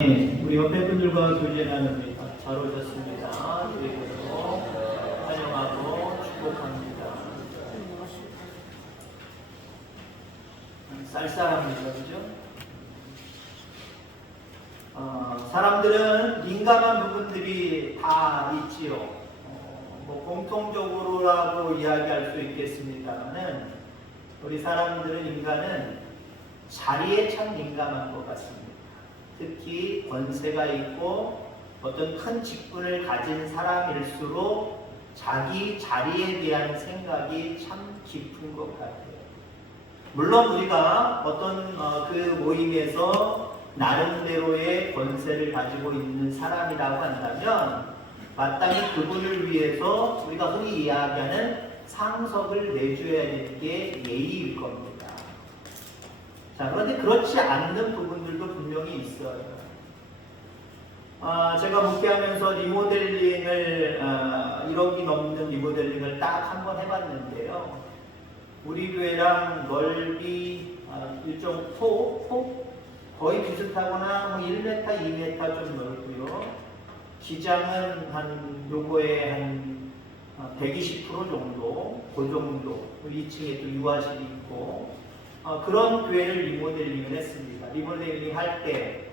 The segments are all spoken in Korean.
우리 옆에 분들과 교제 나눕니다. 잘 오셨습니다. 그리고 환영하고 축복합니다. 쌀쌀합니다. 그죠? 사람들은 민감한 부분들이 다 있지요. 공통적으로라고 이야기할 수 있겠습니다만은 우리 사람들은 인간은 자리에 참 민감한 것 같습니다. 특히 권세가 있고 어떤 큰 직분을 가진 사람일수록 자기 자리에 대한 생각이 참 깊은 것 같아요. 물론 우리가 어떤 그 모임에서 나름대로의 권세를 가지고 있는 사람이라고 한다면 마땅히 그분을 위해서 우리가 흔히 이야기하는 상석을 내줘야 되는 게 예의일 겁니다. 자, 그런데 그렇지 않는 부분들도 분명히 있어요. 제가 목회하면서 리모델링을 1억이 넘는 리모델링을 딱 한 번 해봤는데요. 우리 교회랑 넓이 일종 폭 거의 비슷하거나 1m, 2m 좀 넓고요. 기장은 요거에 한 120% 정도, 그 정도. 2층에 또 유아실이 있고. 그런 교회를 리모델링을 했습니다. 리모델링 할 때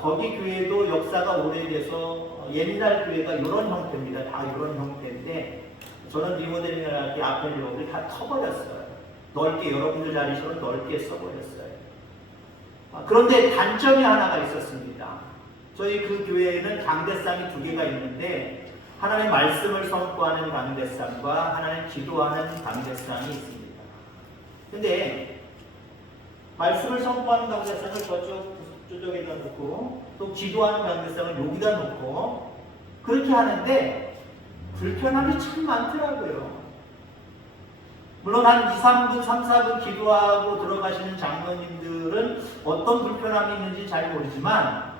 거기 교회도 역사가 오래돼서 옛날 교회가 이런 형태입니다. 다 이런 형태인데 저는 리모델링을 할 때 앞에 여기를 다 터버렸어요. 넓게 여러분들 자리처럼 넓게 써버렸어요. 그런데 단점이 하나가 있었습니다. 저희 그 교회에는 강대상이 2개가 있는데 하나는 말씀을 선포하는 강대상과 하나는 기도하는 강대상이 있습니다. 근데 말씀을 선포하는 강대상을 저쪽에다 놓고 또 기도하는 강대상을 여기다 놓고 그렇게 하는데 불편함이 참 많더라고요. 물론 한 2, 3분, 3, 4분 기도하고 들어가시는 장로님들은 어떤 불편함이 있는지 잘 모르지만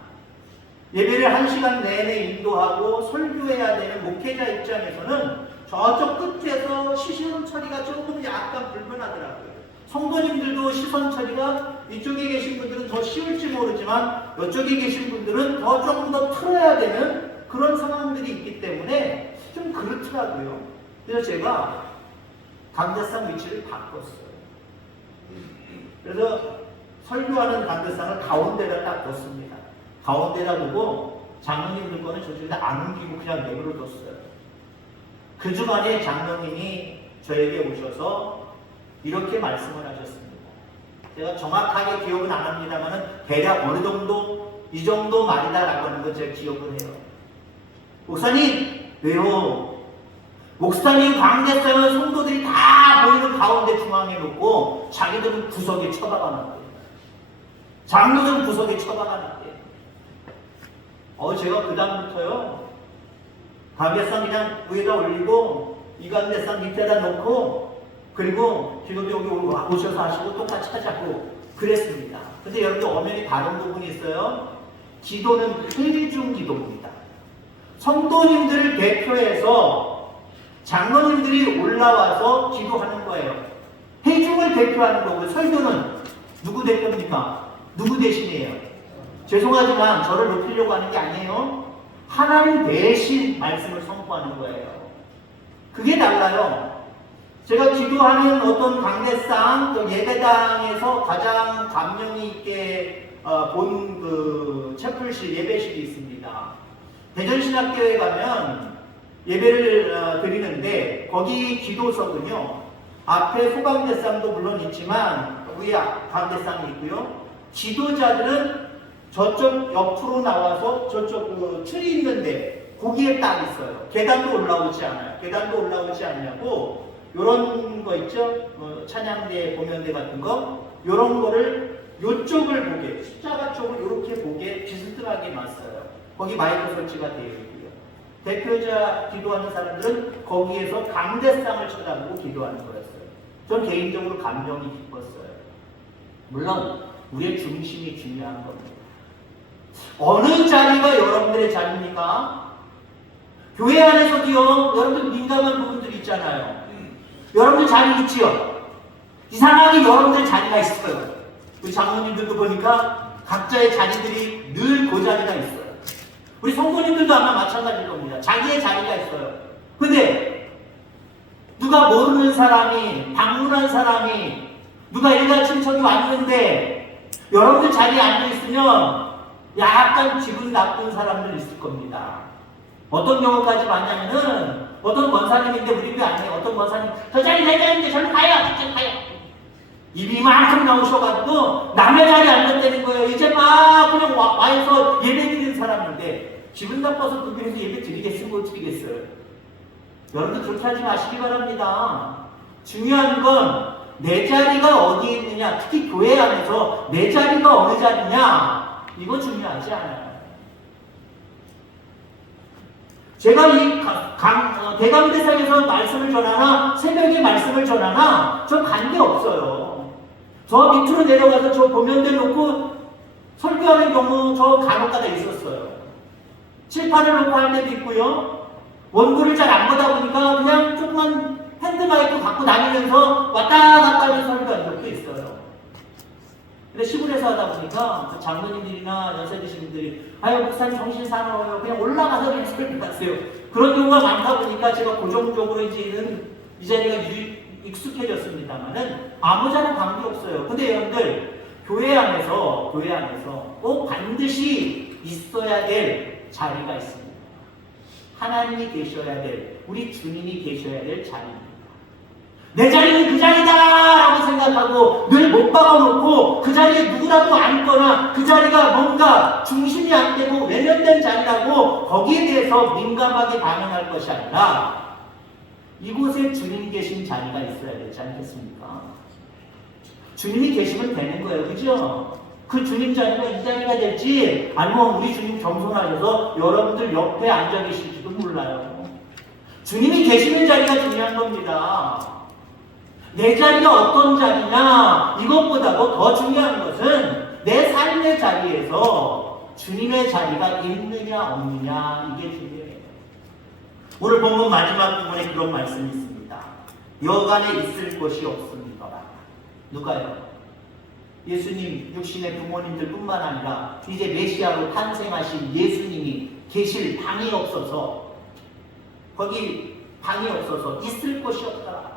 예배를 1시간 내내 인도하고 설교해야 되는 목회자 입장에서는 저쪽 끝에서 시선 처리가 조금 약간 불편하더라고요. 성도님들도 시선 처리가 이쪽에 계신 분들은 더 쉬울지 모르지만 이쪽에 계신 분들은 조금 더 틀어야 되는 그런 상황들이 있기 때문에 좀 그렇더라고요. 그래서 제가 강대상 위치를 바꿨어요. 그래서 설교하는 강대상을 가운데다 딱 뒀습니다. 가운데다 두고 장로님들 거는 저쪽에 안 옮기고 그냥 내버려 뒀어요. 그 주간에 장로님이 저에게 오셔서 이렇게 말씀을 하셨습니다. 제가 정확하게 기억은 안 합니다만 대략 어느 정도 이 정도 말이다라고 하는 걸 제가 기억을 해요. 목사님 왜요? 목사님 강대상은 성도들이 다 보이는 가운데 중앙에 놓고 자기들은 구석에 처박아 놨대요. 장로들은 구석에 처박아 놨대요. 제가 그 다음부터요 강대상 그냥 위에다 올리고 이 강대상 밑에다 놓고 그리고 기도도 여기 오셔서 하시고 똑같이 하자고 그랬습니다. 근데 여러분들 엄연히 다른 부분이 있어요. 기도는 회중 기도입니다. 성도님들을 대표해서 장로님들이 올라와서 기도하는 거예요. 회중을 대표하는 거고요. 설교는 누구 대표입니까? 누구 대신이에요? 죄송하지만 저를 높이려고 하는 게 아니에요. 하나님 대신 말씀을 선포하는 거예요. 그게 달라요. 제가 기도하는 어떤 강대상, 또 예배당에서 가장 감명이 있게 본 그 채플실, 예배실이 있습니다. 대전신학교에 가면 예배를 드리는데 거기 기도석은요, 앞에 소강대상도 물론 있지만 위에 강대상이 있고요. 기도자들은 저쪽 옆으로 나와서 저쪽 그 틀이 있는데 거기에 딱 있어요. 계단도 올라오지 않아요. 계단도 올라오지 않냐고 요런 거 있죠? 찬양대, 공연대 같은 거 요런 거를 요쪽을 보게, 십자가 쪽을 요렇게 보게 비스듬하게 놨어요. 거기 마이크 설치가 되어 있고요. 대표자 기도하는 사람들은 거기에서 강대상을 쳐다보고 기도하는 거였어요. 전 개인적으로 감정이 깊었어요. 물론 우리의 중심이 중요한 겁니다. 어느 자리가 여러분들의 자리입니까? 교회 안에서도요, 여러분들 민감한 부분들이 있잖아요. 여러분들 자리 있지요? 이상하게 여러분들 자리가 있어요. 우리 장로님들도 보니까 각자의 자리들이 늘 그 자리가 있어요. 우리 성도님들도 아마 마찬가지일 겁니다. 자기의 자리가 있어요. 근데 누가 모르는 사람이, 방문한 사람이, 누가 일가 친척이 왔는데 여러분들 자리에 앉아있으면 약간 기분 나쁜 사람들 있을 겁니다. 어떤 경우까지 많냐면은 어떤 권사님인데 우리 교회 안에 어떤 권사님 저 자리 내 자리인데 저는 가요. 저는 가요. 입이 이만큼 나오셔가지고 남의 자리에 앉았다는 거예요. 이제 막 그냥 와서 예배 드리는 사람인데 기분 나빠서 그 교회에서 예배 드리겠으면 못 드리겠어요. 여러분들 그렇게 하지 마시기 바랍니다. 중요한 건 내 자리가 어디에 있느냐, 특히 교회 안에서 내 자리가 어느 자리냐, 이거 중요하지 않아요. 제가 이 대감대상에서 말씀을 전하나 새벽에 말씀을 전하나 저 관계없어요. 저 밑으로 내려가서 저 보면대 놓고 설교하는 경우 저 간혹가다 있었어요. 칠판을 놓고 할 때도 있고요. 원고를 잘 안 보다 보니까 그냥 조그만 핸드마이크 갖고 다니면서 왔다 갔다 하면서 설교한 적도 있어요. 근데 시골에서 하다 보니까 장로님들이나 연세 드신 분들이 아유 목사님 정신 사나워요. 그냥 올라가서 그냥 설교하세요. 그런 경우가 많다 보니까 제가 고정적으로 이제는 이 자리가 익숙해졌습니다만은 아무자나 관계없어요. 근데 여러분들 교회 안에서 꼭 반드시 있어야 될 자리가 있습니다. 하나님이 계셔야 될, 우리 주님이 계셔야 될 자리입니다. 내 자리는 그 자리다! 라고 생각하고 늘 못 박아놓고 그 자리에 누구라도 앉거나 그 자리가 뭔가 중심이 안 되고 외면된 자리라고 거기에 대해서 민감하게 반응할 것이 아니라 이곳에 주님 계신 자리가 있어야 되지 않겠습니까? 주님이 계시면 되는 거예요. 그죠? 그 주님 자리가 이 자리가 될지 아니면 우리 주님 겸손하셔서 여러분들 옆에 앉아 계실지도 몰라요. 주님이 계시는 자리가 중요한 겁니다. 내 자리가 어떤 자리냐, 이것보다도 더 중요한 것은 내 삶의 자리에서 주님의 자리가 있느냐 없느냐, 이게 중요해요. 오늘 본문 마지막 부분에 그런 말씀이 있습니다. 여간에 있을 곳이 없습니다. 누가요? 예수님 육신의 부모님들 뿐만 아니라 이제 메시아로 탄생하신 예수님이 계실 방이 없어서, 거기 방이 없어서 있을 곳이 없다.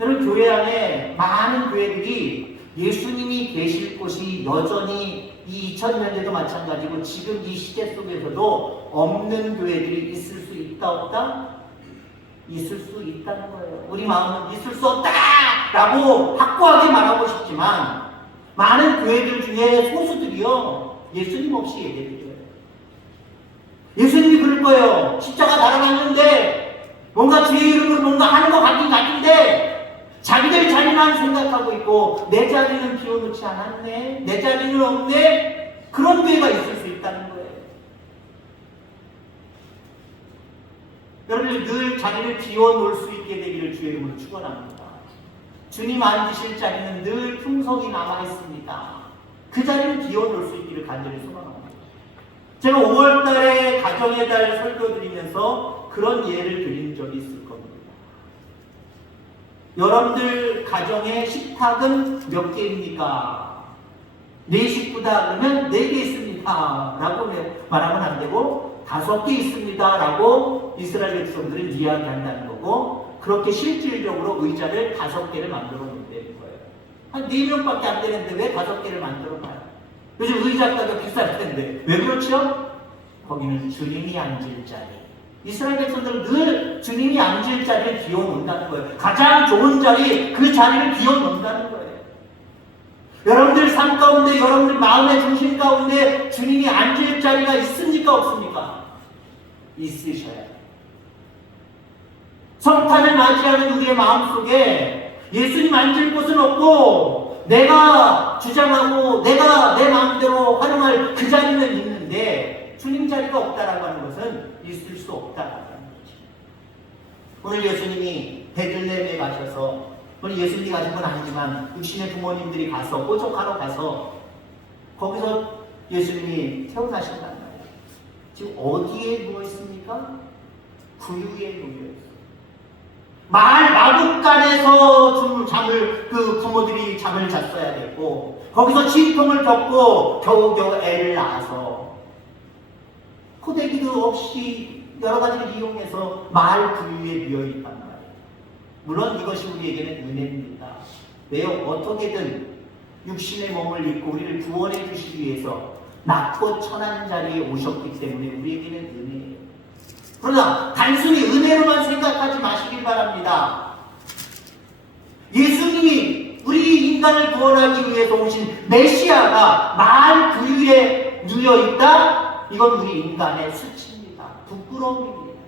여러분, 교회 안에 많은 교회들이 예수님이 계실 곳이 여전히 이 2000년대도 마찬가지고 지금 이 시대 속에서도 없는 교회들이 있을 수 있다 없다? 있을 수 있다는 거예요. 우리 마음은 있을 수 없다! 라고 확고하게 말하고 싶지만 많은 교회들 중에 소수들이요, 예수님 없이 예배드려요. 예수님이 그럴 거예요. 십자가 달아났는데 뭔가 주의 이름으로 뭔가 하는 것 같긴 같은데 자기들 자리만 생각하고 있고 내 자리는 비워놓지 않았네, 내 자리는 없네, 그런 교회가 있을 수 있다는 거예요. 여러분들 늘 자리를 비워놓을 수 있게 되기를 주의 이름으로 축원합니다. 주님 앉으실 자리는 늘 풍성이 남아있습니다. 그 자리를 비워놓을 수 있기를 간절히 소망합니다. 제가 5월달에 가정의 달 설교 드리면서 그런 예를 드린 적이 있을 겁니다. 여러분들 가정의 식탁은 몇 개입니까? 4식구다 그러면 4개 있습니다 라고 말하면 안 되고 5개 있습니다 라고 이스라엘 백성들은 이야기한다는 거고, 그렇게 실질적으로 의자를 5개를 만들어 놓는다는 거예요. 한 4명밖에 안 되는데 왜 5개를 만들어 놔요? 요즘 의자 가격 비쌀 텐데 왜 그렇죠? 거기는 주님이 앉을 자리, 이스라엘 백성들은 늘 주님이 앉을 자리를 비워놓는다는 거예요. 가장 좋은 자리, 그 자리를 비워놓는다는 거예요. 여러분들 삶 가운데, 여러분들 마음의 중심 가운데 주님이 앉을 자리가 있습니까 없습니까? 있으셔야 돼요. 성탄을 맞이하는 우리의 마음속에 예수님 앉을 곳은 없고 내가 주장하고 내가 내 마음대로 활용할 그 자리는 있는데 주님 자리가 없다라고 하는 것은 있을 수 없다라는 거죠. 오늘 예수님이 베들레헴에 가셔서, 오늘 예수님이 가신 건 아니지만 육신의 부모님들이 가서 포척하러 가서 거기서 예수님이 태어나신단 말이에요. 지금 어디에 누워 있습니까? 구유에 누워 있어요. 마을 마구간에서 그 부모들이 잠을 잤어야 되고 거기서 진통을 겪고 겨우겨우 애를 낳아서 포대기도 없이 여러 가지를 이용해서 마을 구유에 누워 있단 말이에요. 물론 이것이 우리에게는 은혜입니다. 왜요? 어떻게든 육신의 몸을 입고 우리를 구원해 주시기 위해서 낮고 천한 자리에 오셨기 때문에 우리에게는 은혜예요. 그러나 단순히 은혜로만 생각하지 마시길 바랍니다. 예수님이 우리 인간을 구원하기 위해서 오신 메시아가 마을 구유에 누워있다? 이건 우리 인간의 수치입니다. 부끄러움입니다.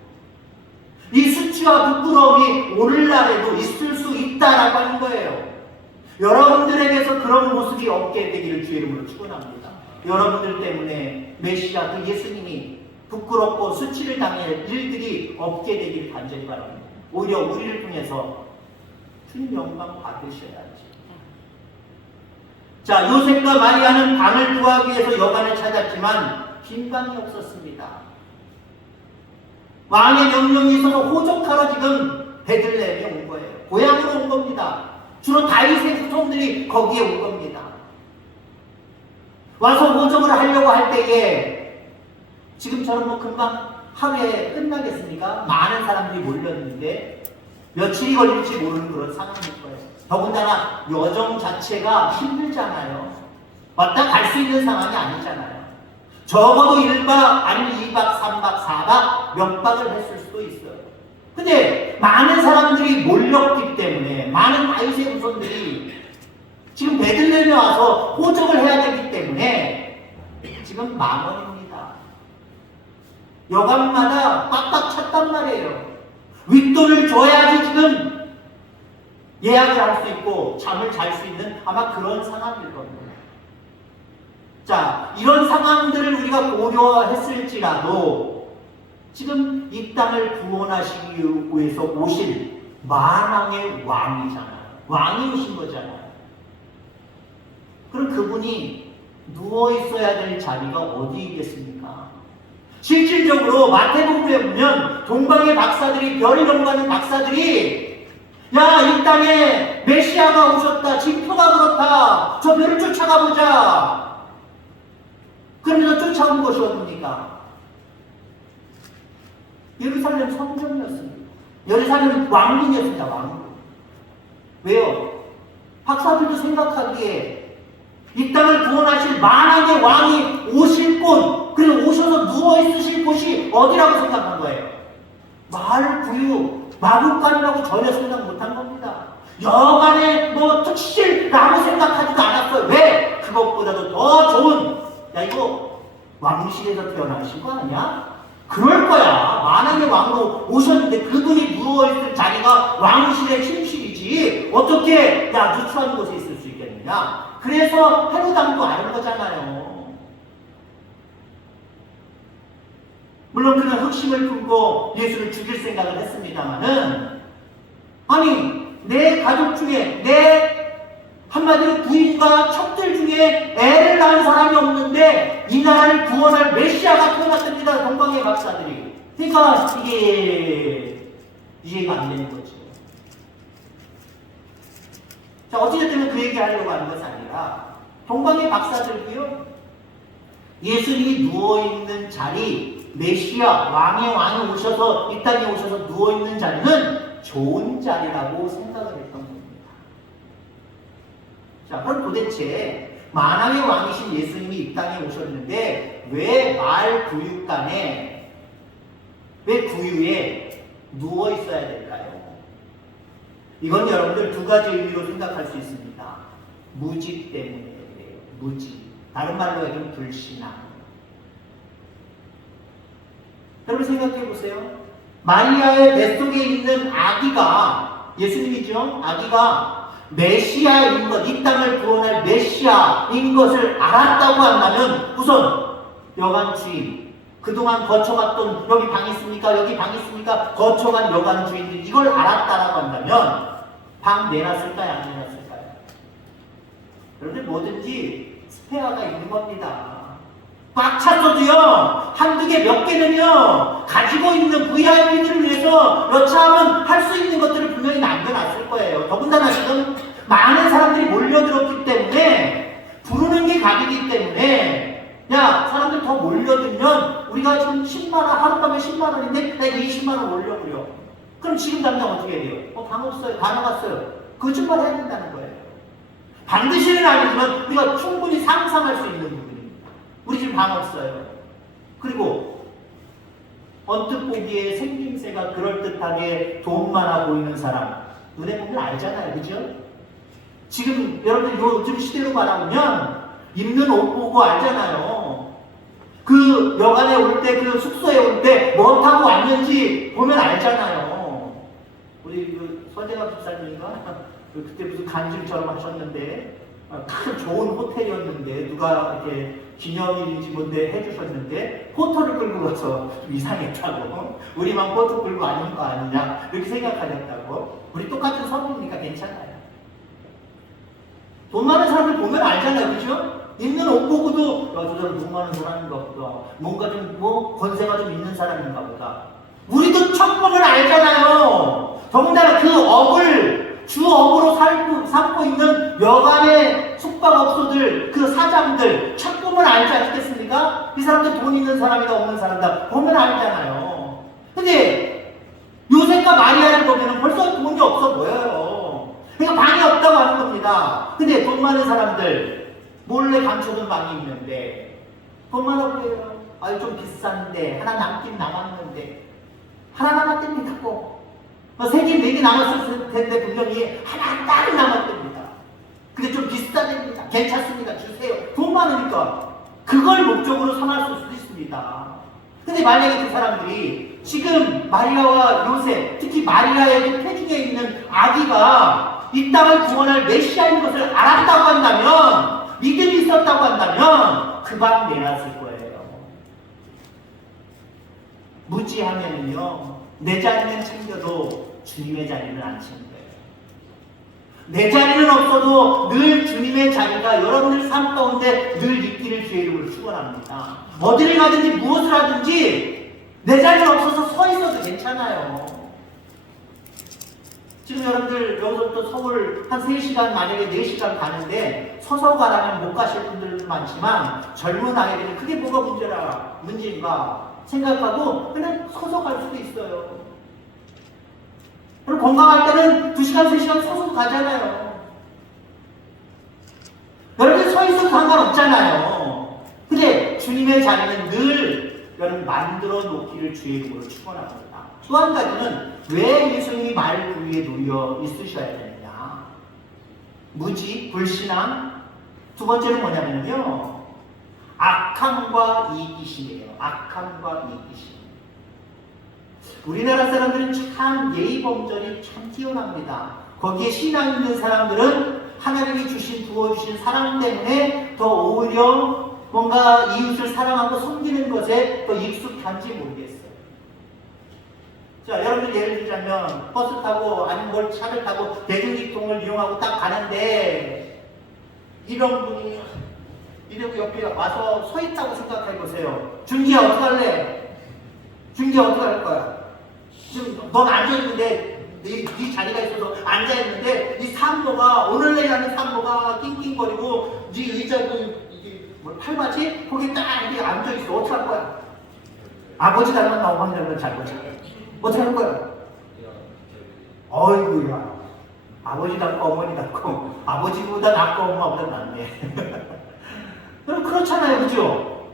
이 수치와 부끄러움이 오늘날에도 있을 수 있다라고 하는 거예요. 여러분들에게서 그런 모습이 없게 되기를 주의 이름으로 축원합니다. 여러분들 때문에 메시아 그 예수님이 부끄럽고 수치를 당할 일들이 없게 되기를 간절히 바랍니다. 오히려 우리를 통해서 주님 영광 받으셔야지. 자, 요셉과 마리아는 방을 구하기 위해서 여관을 찾았지만 빈 방이 없었습니다. 왕의 명령이 있어서 호적하러 지금 베들레헴에 온 거예요. 고향으로 온 겁니다. 주로 다윗의 후손들이 거기에 온 겁니다. 와서 호적을 하려고 할 때에 지금처럼 뭐 금방 하루에 끝나겠습니까? 많은 사람들이 몰렸는데 며칠이 걸릴지 모르는 그런 상황일 거예요. 더군다나 여정 자체가 힘들잖아요. 왔다 갈 수 있는 상황이 아니잖아요. 적어도 1박 아니면 2박 3박 4박 몇 박을 했을 수도 있어요. 근데 많은 사람들이 몰렸기 때문에 많은 다윗의 후손들이 지금 베들레헴에 와서 호적을 해야 되기 때문에 지금 만원입니다. 여관마다 꽉꽉 찼단 말이에요. 윗돈을 줘야지 지금 예약을 할 수 있고 잠을 잘 수 있는 아마 그런 상황일 겁니다. 자, 이런 상황들을 우리가 고려했을지라도 지금 이 땅을 구원하시기 위해서 오신 만왕의 왕이잖아요. 왕이 오신 거잖아요. 그럼 그분이 누워있어야 될 자리가 어디이겠습니까? 실질적으로 마태복음에 보면 동방의 박사들이 별을 연구하는 박사들이 야, 이 땅에 메시아가 오셨다. 징표가 그렇다. 저 별을 쫓아가 보자. 그러면서 쫓아온 것이 어딥니까? 예루살렘 성전이었습니다. 예루살렘 왕궁이었습니다. 왕궁. 왜요? 박사들도 생각하기에 이 땅을 구원하실 만왕의 왕이 오실 곳, 그리고 오셔서 누워있으실 곳이 어디라고 생각한 거예요? 마을 구유, 마구간이라고 전혀 생각 못한 겁니다. 여간의 뭐 특실이라고 생각하지도 않았어요. 왜? 그것보다도 더 좋은, 야 이거 왕실에서 태어나신 거 아니야? 그럴 거야. 만왕의 왕으로 오셨는데 그분이 누워있을 자리가 왕실의 침실이지 어떻게 야 누추한 곳에 있을 수 있겠느냐? 그래서 헤로당도 아는 거잖아요. 물론 그는 흑심을 품고 예수를 죽일 생각을 했습니다만은 아니 내 가족 중에 내 한마디로 부인과 척들 중에 애를 낳은 사람이 없는데 이 나라를 구원할 메시아가 태어났습니다. 동방의 박사들이. 그러니까 이게 이해가 안 되는 거죠. 자, 어찌됐든 그 얘기 하려고 하는 것이 아니라 동방의 박사들도요 예수님이 누워있는 자리, 메시아, 왕의 왕이 오셔서 이 땅에 오셔서 누워있는 자리는 좋은 자리라고 생각을 했던 겁니다. 자, 그럼 도대체 만왕의 왕이신 예수님이 이 땅에 오셨는데 왜 마을 구유간에, 왜 구유에 누워있어야 될까요? 이건 여러분들 두 가지 의미로 생각할 수 있습니다. 무지 때문에 그래요. 무지. 다른 말로 얘기하면 불신앙. 여러분 생각해 보세요. 마리아의 뱃속에 있는 아기가, 예수님이죠? 아기가 메시아인 것, 이 땅을 구원할 메시아인 것을 알았다고 한다면 우선 여관 주인, 그동안 거쳐갔던 여기 방 있습니까? 여기 방 있습니까? 거쳐간 여관 주인들이 이걸 알았다라고 한다면 방 내놨을까요? 안 내놨을까요? 여러분들 뭐든지 스페어가 있는 겁니다. 꽉 찼어도요, 한두 개 몇 개는요, 가지고 있는 VIP들을 위해서 여차하면 할 수 있는 것들을 분명히 남겨놨을 거예요. 더군다나 지금 많은 사람들이 몰려들었기 때문에 부르는 게 갑이기 때문에 야 사람들 더 몰려들면 우리가 지금 10만 원 하룻밤에 10만 원인데 내가 20만 원 올려버려. 그럼 지금 당장 어떻게 해요? 방 없어요. 다 나갔어요. 거짓말 해야 된다는 거예요. 반드시는 아니지만 우리가 충분히 상상할 수 있는 부분입니다. 우리 지금 방 없어요. 그리고 언뜻 보기에 생김새가 그럴듯하게 돈 많아 보이는 사람 눈에 보면 알잖아요. 그죠? 지금 여러분들 요즘 시대로 말하면 입는 옷 보고 알잖아요. 그 여관에 올 때, 그 숙소에 올 때 뭐 타고 왔는지 보면 알잖아요. 우리 그 서재가 집사님인가? 그때 무슨 간증처럼 하셨는데 큰 좋은 호텔이었는데 누가 이렇게 기념일인지 뭔데 해주셨는데 포토를 끌고 가서 이상했다고 우리만 포토 끌고 아닌 거 아니냐 이렇게 생각하셨다고. 우리 똑같은 성도니까 괜찮아요. 돈 많은 사람들 보면 알잖아요. 그죠? 있는 옷 보고도 저 사람 돈 많은 사람인가 보다. 뭔가 좀 뭐 권세가 좀 있는 사람인가 보다. 우리도 첫 보면 알잖아요. 더군다나 그 업을 주업으로 삼고 있는 여간의 숙박업소들, 그 사장들, 첫 보면 알지 않겠습니까? 이 사람들 돈 있는 사람이다, 없는 사람이다, 보면 알잖아요. 근데 요셉과 마리아를 보면 벌써 돈이 없어 보여요. 그러니까 방이 없다고 하는 겁니다. 근데 돈 많은 사람들, 몰래 감춰둔 방이 있는데, 돈 많아 보여요. 아유, 좀 비싼데, 하나 남긴 남았는데, 하나 남았답니다, 꼭. 3개, 4개 남았을 텐데 분명히 하나 딱 남았답니다. 근데 좀 비싸답니다. 괜찮습니다. 주세요. 돈 많으니까 그걸 목적으로 삼을 수도 있습니다. 근데 만약에 그 사람들이 지금 마리아와 요셉, 특히 마리아의 태중에 있는 아기가 이 땅을 구원할 메시아인 것을 알았다고 한다면, 믿음이 있었다고 한다면 그 방 내놨을 거예요. 무지하면요, 내 자리는 챙겨도 주님의 자리는 안 챙겨요. 내 자리는 없어도 늘 주님의 자리가 여러분들 삶 가운데 늘 있기를 주의 이름으로 축원합니다. 어디를 가든지 무엇을 하든지 내 자리는 없어서 서 있어도 괜찮아요. 지금 여러분들 여기서부터 서울 한 3시간, 만약에 4시간 가는데 서서 가라면 못 가실 분들도 많지만 젊은 아이들은 그게 뭐가 문제인가 생각하고 그냥 서서 갈 수도 있어요. 그리고 건강할 때는 2시간, 3시간 서서 가잖아요. 여러분 서 있어도 상관없잖아요. 근데 주님의 자리는 늘 여러분 만들어 놓기를 주의 이름으로 축원합니다. 또 한 가지는 왜 예수님이 말 위에 놓여 있으셔야 되느냐? 무지, 불신앙. 두 번째는 뭐냐면요, 악함과 이기심이에요. 악함과 이기심. 우리나라 사람들은 참 예의범절이 참 뛰어납니다. 거기에 신앙 있는 사람들은 하나님이 부어주신 사랑 때문에 더 오히려 뭔가 이웃을 사랑하고 섬기는 것에 더 익숙한지 모르겠어요. 자, 여러분들 예를 들자면 버스 타고 아니면 뭘 차를 타고 대중교통을 이용하고 딱 가는데 이런 분이 이렇게 옆에 와서 서 있다고 생각해 보세요. 준기야 어떻게 할래? 준기야 어떻게 할 거야? 지금 넌 앉아있는데 네 자리가 있어서 앉아있는데 이 산모가 오늘 내일 하는 산모가 낑낑거리고 네 의자고 이게 뭐 팔받이? 거기 딱 이렇게 앉아있어. 어떻게 할 거야? 아버지 닮았나 어머니 닮았나 잘 보자. 어떻게 할 거야? 어이구야, 아버지 닮고 어머니 닮고 아버지보다 낫고 엄마보다 낫네. 그렇잖아요. 그죠?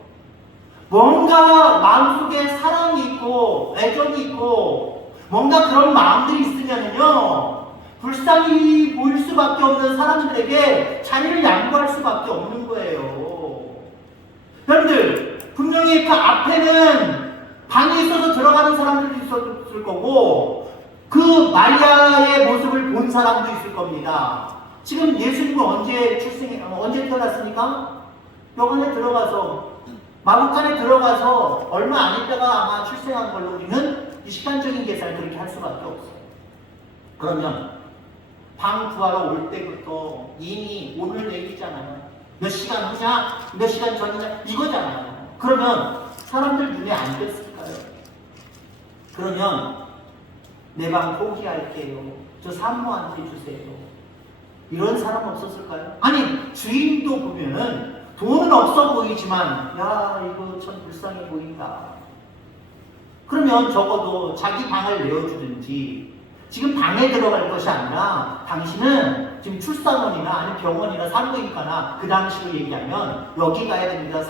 뭔가 마음속에 사랑이 있고 애정이 있고 뭔가 그런 마음들이 있으면요 불쌍히 보일 수밖에 없는 사람들에게 자리를 양보할 수밖에 없는 거예요. 여러분들 분명히 그 앞에는 방에 있어서 들어가는 사람들도 있었을 거고 그 마리아의 모습을 본 사람도 있을 겁니다. 지금 예수님은 언제 태어났습니까? 여관에 들어가서 마구간에 들어가서 얼마 안 있다가 아마 출생한 걸로 우리는 이 시간적인 계산을 그렇게 할 수밖에 없어요. 그러면 방 구하러 올 때부터 이미 오늘 내일이잖아요. 몇 시간 후냐? 몇 시간 전이냐? 이거잖아요. 그러면 사람들 눈에 안 띄었을까요? 그러면 내 방 포기할게요. 저 산모한테 주세요. 이런 사람 없었을까요? 아니, 주인도 보면은 돈은 없어 보이지만, 야, 이거 참 불쌍해 보인다. 그러면 적어도 자기 방을 내어주든지, 지금 방에 들어갈 것이 아니라 당신은 지금 출산원이나 아니면 병원이나 산부인과나 그 당시로 얘기하면 여기 가야 됩니다.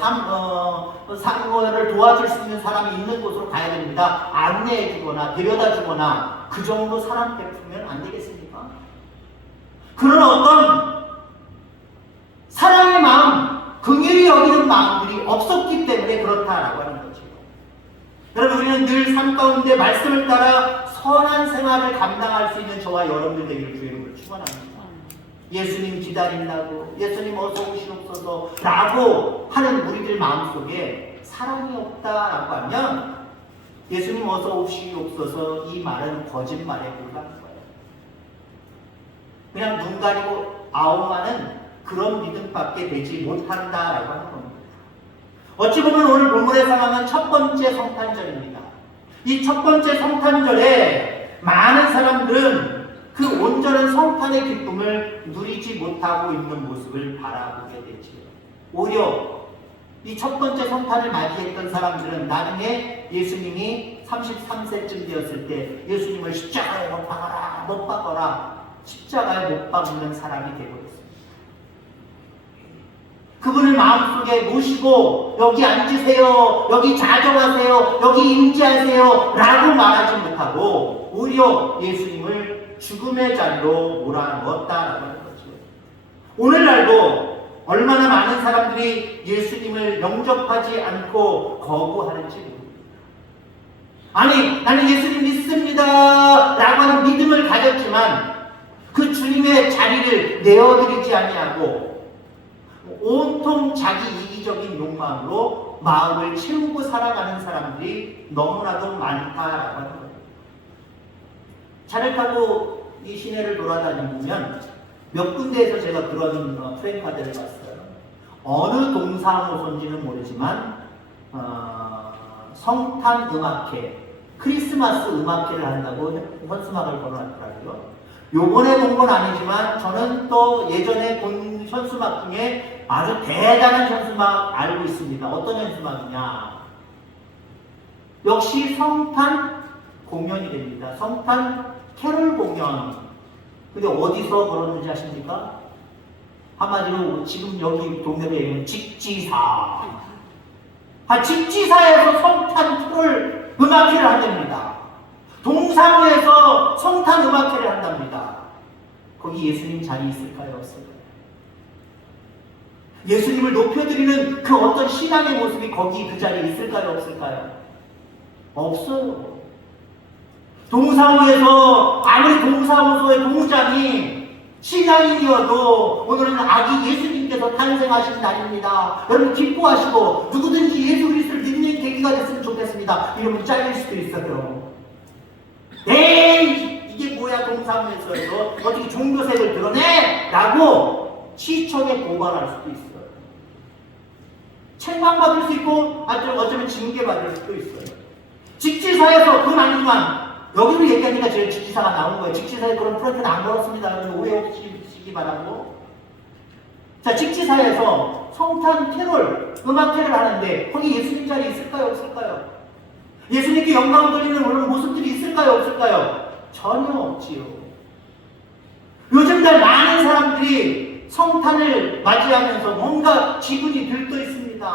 산모를 도와줄 수 있는 사람이 있는 곳으로 가야 됩니다. 안내해 주거나 데려다 주거나 그 정도 사람 베풀면 안 되겠습니까? 그런 어떤 사랑의 마음, 긍휼히 여기는 마음들이 없었기 때문에 그렇다라고 하는 거죠. 여러분, 우리는 늘 삶 가운데 말씀을 따라 선한 생활을 감당할 수 있는 저와 여러분들 되기를 주의 축원합니다. 예수님 기다린다고, 예수님 어서 오시옵소서 라고 하는 우리들 마음속에 사랑이 없다라고 하면 예수님 어서 오시옵소서 이 말은 거짓말에 불과한 거예요. 그냥 눈 가리고 아웅하는 그런 믿음밖에 되지 못한다라고 하는 겁니다. 어찌 보면 오늘 본문의 상황은 첫 번째 성탄절입니다. 이 첫 번째 성탄절에 많은 사람들은 그 온전한 성탄의 기쁨을 누리지 못하고 있는 모습을 바라보게 되지요. 오히려 이 첫 번째 성탄을 맞이했던 사람들은 나중에 예수님이 33세쯤 되었을 때 예수님을 십자가에 못 박아라, 십자가에 못 박는 사람이 되어버렸습니다. 그분을 마음속에 모시고 여기 앉으세요, 여기 자정하세요, 여기 임재하세요 라고 말하지 못하고 오히려 예수님을 죽음의 자리로 몰아넣었다라고 하는 거죠. 오늘날도 얼마나 많은 사람들이 예수님을 영접하지 않고 거부하는지 모릅니다. 아니, 나는 예수님 믿습니다 라고 하는 믿음을 가졌지만 그 주님의 자리를 내어드리지 아니하고 온통 자기 이기적인 욕망으로 마음을 채우고 살아가는 사람들이 너무나도 많다라고 하는 거예요. 차를 타고 이 시내를 돌아다니면 몇 군데에서 제가 그런 프랜카드를 봤어요. 어느 동사무소인지는 모르지만 성탄 음악회, 크리스마스 음악회를 한다고 현수막을 걸어놨더라고요. 요번에 본 건 아니지만 저는 또 예전에 본 현수막 중에 아주 대단한 현수막 알고 있습니다. 어떤 현수막이냐? 역시 성탄 공연이 됩니다. 성탄 캐롤 공연. 근데 어디서 걸었는지 아십니까? 한마디로 지금 여기 동네로 얘기하면 직지사. 직지사에서 성탄 캐롤 음악회를 한답니다. 동사무에서 성탄 음악회를 한답니다. 거기 예수님 자리 있을까요? 없을까요? 예수님을 높여드리는 그 어떤 신앙의 모습이 거기 그 자리에 있을까요? 없을까요? 없어요. 동사무에서 아무리 동사무소의 동장이 신앙인이어도 오늘은 아기 예수님께서 탄생하신 날입니다. 여러분 기뻐하시고 누구든지 예수 그리스도를 믿는 계기가 됐으면 좋겠습니다. 이러면 잘릴 수도 있어요. 에이, 이게 뭐야 동사무에서 어떻게 종교색을 드러내? 라고 시청에 고발할 수도 있어요. 책망받을 수 있고 어쩌면 징계받을 수도 있어요. 직지사에서 그건 아니지만 여기로 얘기하니까 제가 직지사가 나온 거예요. 직지사에 그런 프로젝트는 안 걸었습니다. 여러분 오해 없으시기 바라고. 자, 직지사에서 성탄 캐롤 음악회를 하는데 거기 예수님 자리 있을까요? 없을까요? 예수님께 영광을 돌리는 그런 모습들이 있을까요? 없을까요? 전혀 없지요. 요즘날 많은 사람들이 성탄을 맞이하면서 뭔가 기분이 들떠 있습니다.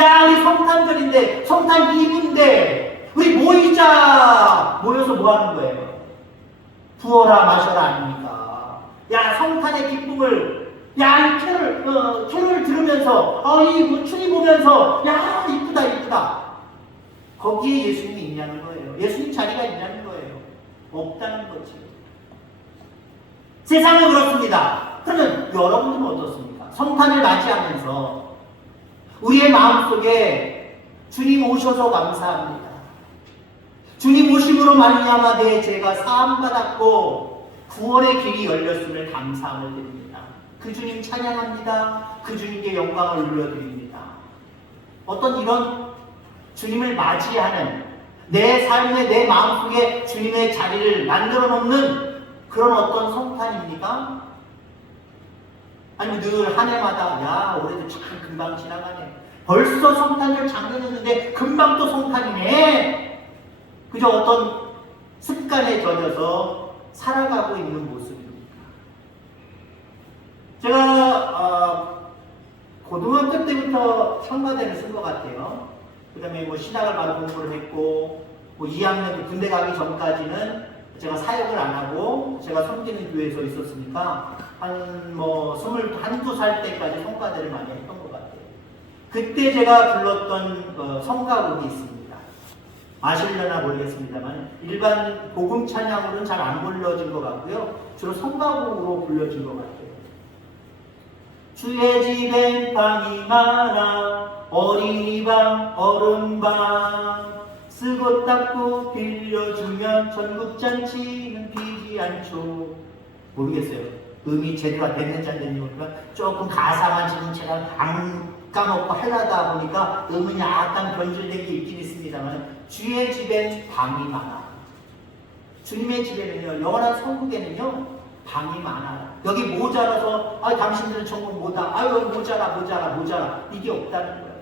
야, 우리 성탄절인데, 성탄 이브인데, 우리 모이자! 모여서 뭐 하는 거예요? 부어라, 마셔라 아닙니까? 야, 성탄의 기쁨을, 야, 이 캐롤 들으면서, 이 추리 보면서, 야, 이쁘다. 거기에 예수님이 있냐는 거예요. 예수님 자리가 있냐는 거예요. 없다는 거죠. 세상은 그렇습니다. 그러면 여러분은 어떻습니까? 성탄을 맞이하면서 우리의 마음속에 주님 오셔서 감사합니다. 주님 오심으로 말미암아 내 죄가 사함받았고 구원의 길이 열렸음을 감사함을 드립니다. 그 주님 찬양합니다. 그 주님께 영광을 올려드립니다. 어떤 이런 주님을 맞이하는 내 삶의 내 마음속에 주님의 자리를 만들어 놓는 그런 어떤 성탄입니까? 아니면 늘 한 해마다 야 올해도 참 금방 지나가네. 벌써 성탄절 작년이었는데 금방 또 성탄이네. 그저 어떤 습관에 젖어서 살아가고 있는 모습입니다. 제가 고등학교 때부터 청가대를 쓴 것 같아요. 그 다음에 뭐 신학을 바로 공부를 했고, 뭐 2학년 군대 가기 전까지는 제가 사역을 안 하고 제가 섬기는 교회에서 있었으니까 한 뭐 21~22살 때까지 성가대를 많이 했던 것 같아요. 그때 제가 불렀던 성가곡이 있습니다. 아시려나 모르겠습니다만 일반 복음 찬양으로는 잘 안 불러진 것 같고요. 주로 성가곡으로 불려진 것 같아요. 주의 집엔 방이 많아 어린이방 어른방 쓰고 닦고 빌려주면 전국잔치는 비지 않죠. 모르겠어요. 음이 제대로 됐는지 안 됐는지 모르니까 조금 가사만 지금 제가 안 까먹고 하려다 보니까 음은 약간 변질된 게 있긴 있습니다만 주의 집엔 방이 많아. 주님의 집에는요, 영원한 천국에는요 방이 많아. 여기 모자라서 당신들은 천국 못와. 여기 모자라 이게 없다는 거예요.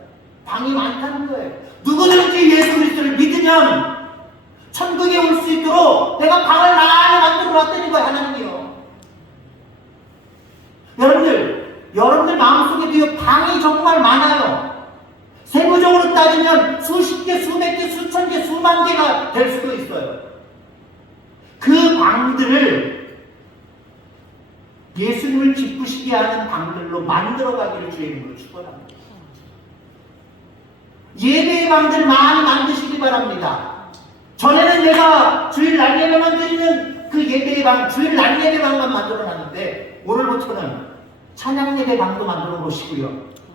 방이 많다는 거예요. 누구든지 예수 그리스도를 믿으면 천국에 올 수 있도록 내가 방을 많이 만들어 놨다는 거예요. 하나님이요. 여러분들 마음속에도 방이 정말 많아요. 세부적으로 따지면 수십 개, 수백 개, 수천 개, 수만 개가 될 수도 있어요. 그 방들을 예수님을 기쁘시게 하는 방들로 만들어가기를 주의 이름으로 축원합니다. 예배의 방들 많이 만드시기 바랍니다. 전에는 내가 주일 날 예배만 드리는 그 예배의 방, 주일 날 예배 방만 만들어놨는데 오늘부터는 찬양 예배 방도 만들어 놓으시고요,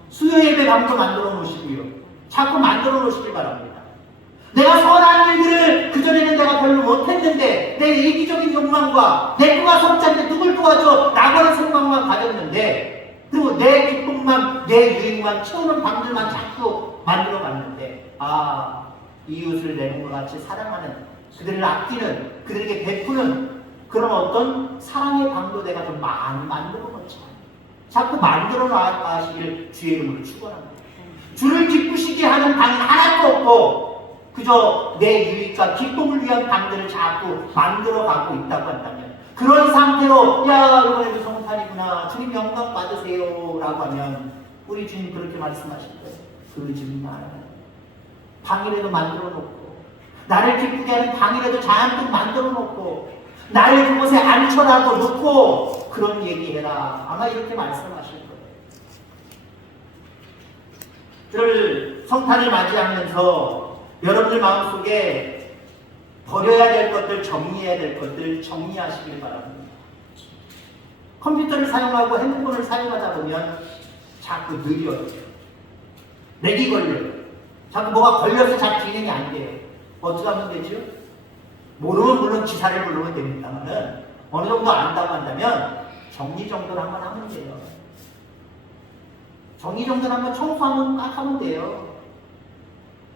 수요 예배 방도 만들어 놓으시고요, 자꾸 만들어 놓으시기 바랍니다. 내가 선한 일들을 그전에는 내가 별로 못했는데 내 이기적인 욕망과 내 거가 석자인데 누굴 도와줘 나가는 생각만 가졌는데, 그리고 내 기쁨만 내 유익만 채우는 방들만 자꾸 만들어 갔는데, 이웃을 내 몸과 같이 사랑하는, 그들을 아끼는, 그들에게 베푸는 그런 어떤 사랑의 방도 내가 좀 많이 만들어 놓자. 자꾸 만들어 나가시길 주의 이름으로 축원합니다. 주를 기쁘시게 하는 방이 하나도 없고 그저 내 유익과 기쁨을 위한 방들을 자꾸 만들어 가고 있다고 한다면, 그런 상태로 이번에도 성탄이구나 주님 영광 받으세요 라고 하면 우리 주님 그렇게 말씀하실 거예요. 그러지 말아요. 방이라도 만들어 놓고, 나를 기쁘게 하는 방이라도 잔뜩 만들어 놓고, 나를 그곳에 앉혀라도 놓고 그런 얘기해라. 아마 이렇게 말씀하실 거예요. 늘 성탄을 맞이하면서 여러분들 마음속에 버려야 될 것들, 정리해야 될 것들 정리하시길 바랍니다. 컴퓨터를 사용하고 핸드폰을 사용하다 보면 자꾸 느려요. 렉이 걸려요. 자꾸 뭐가 걸려서 잘 진행이 안 돼요. 어떻게 하면 되죠? 모르면 물론 기사를 부르면 됩니다만 어느 정도 안다고 한다면 정리정돈을 한번 하면 돼요. 정리정돈 한번 청소하면 딱 하면 돼요.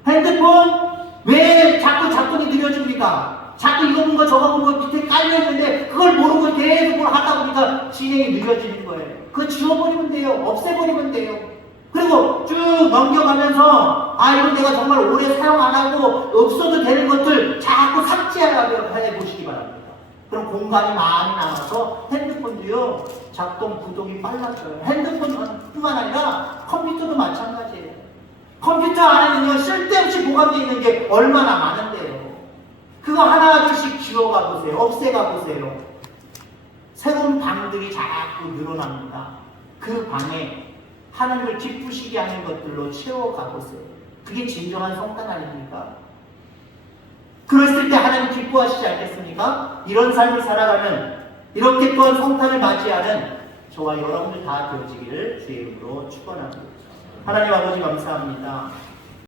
핸드폰 왜 자꾸니 느려집니까? 자꾸 이거 본 거 저거 본 거 밑에 깔려있는데 그걸 모르고 계속 뭘 하다 보니까 진행이 느려지는 거예요. 그거 지워버리면 돼요. 없애버리면 돼요. 그리고 쭉 넘겨가면서 이건 내가 정말 오래 사용 안 하고 없어도 되는 것들 자꾸 삭제하라고 해보시기 바랍니다. 그럼 공간이 많이 남아서 핸드폰도요 작동 구동이 빨라져요. 핸드폰뿐만 아니라 컴퓨터도 마찬가지예요. 컴퓨터 안에는요 쓸데없이 보관되어 있는 게 얼마나 많은데요. 그거 하나둘씩 지워가 보세요. 없애가 보세요. 새로운 방들이 자꾸 늘어납니다. 그 방에 하나님을 기쁘시게 하는 것들로 채워가 보세요. 그게 진정한 성탄 아닙니까? 그랬을 때 하나님 기뻐하시지 않겠습니까? 이런 삶을 살아가는, 이렇게 또한 성탄을 맞이하는 저와 여러분들 다 되어지기를 주의 이름으로 축원합니다. 하나님 아버지 감사합니다.